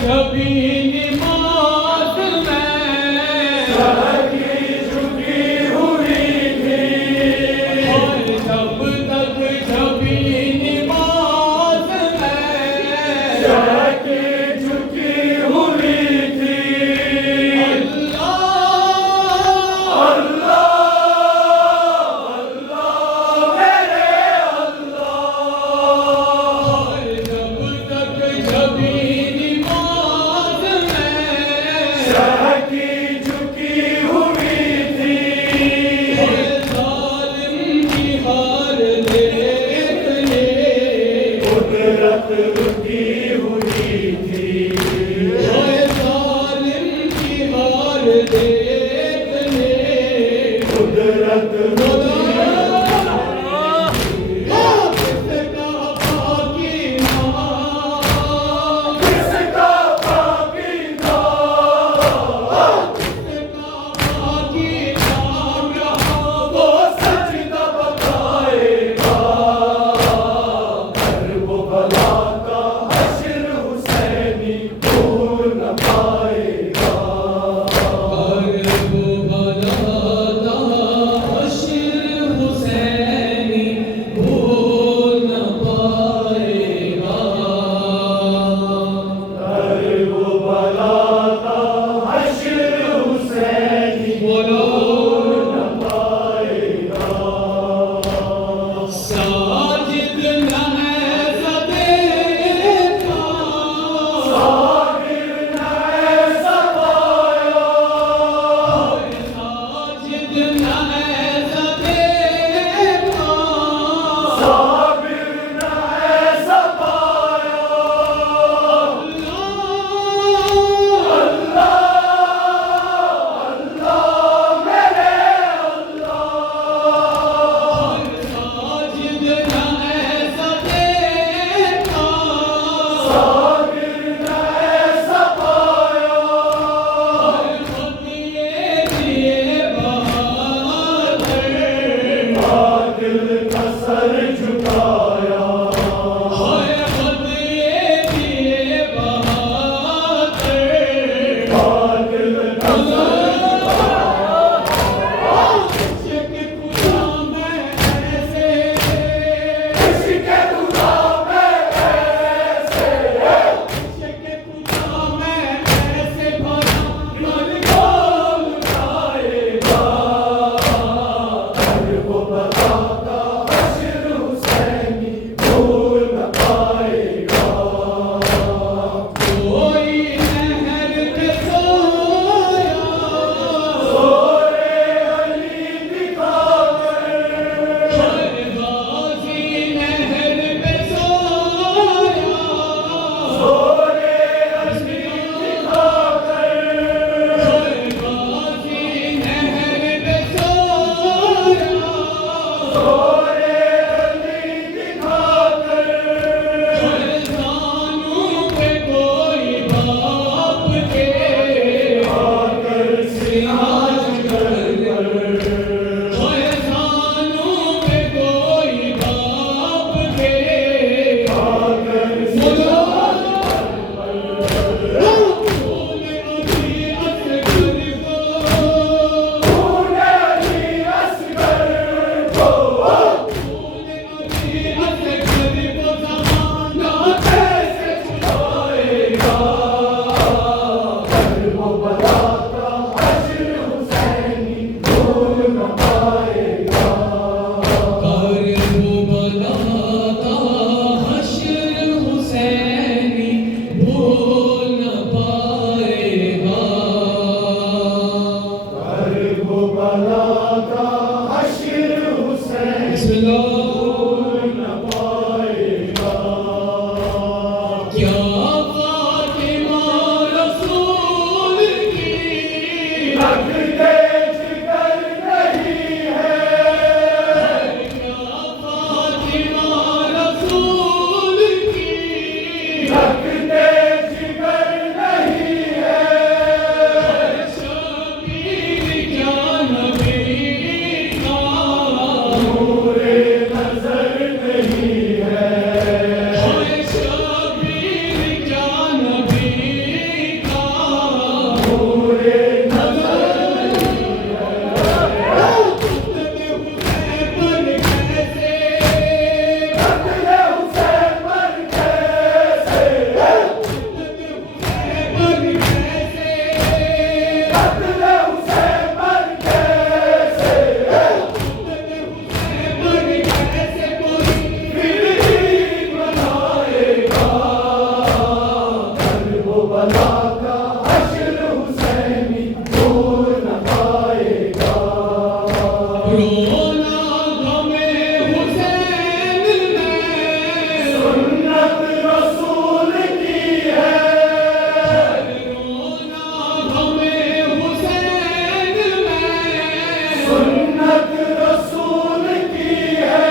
जबी नमाज में सहकी झुकी हुई थी। और जब तक जबी नमाज में सहकी झुकी हुई थी। अल्लाह अल्लाह अल्लाह मेरे अल्लाह। और जब तक जबी नमाज करबला का हश्र हुसैनी दूर न पाएगा। रोना गमे हुसैन में सुन्नत रसूल की है। रोना गमे हुसैन में सुन्नत रसूल की है।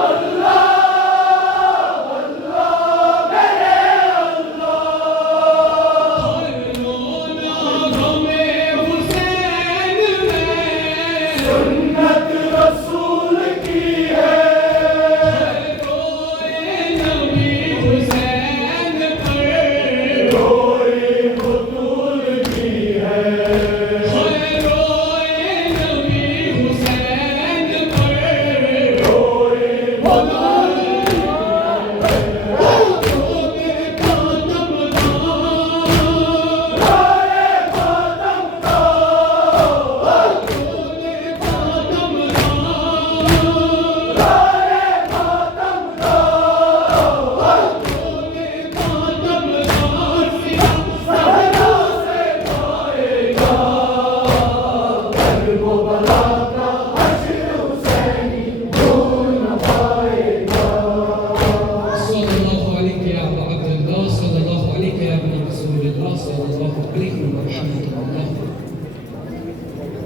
अल्लाह अल्लाह मेरे अल्लाह। रोना गमे हुसैन में सुन्नत रसूल की है। रोए नबी हुसैन पर रोए बतूल की है। रोए नबी हुसैन पर रोए बतूल करबला का हश्र हुसैनी दूर न पाएगा। सल्लल्लाहु अलैहि या अबा अब्दुल्लाह, सल्लल्लाहु अलैहि या बनी रसूलुल्लाह, सल्लल्लाहु अलैहि व रहमतुल्लाह।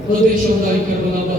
हज़रत शहदाए करबला व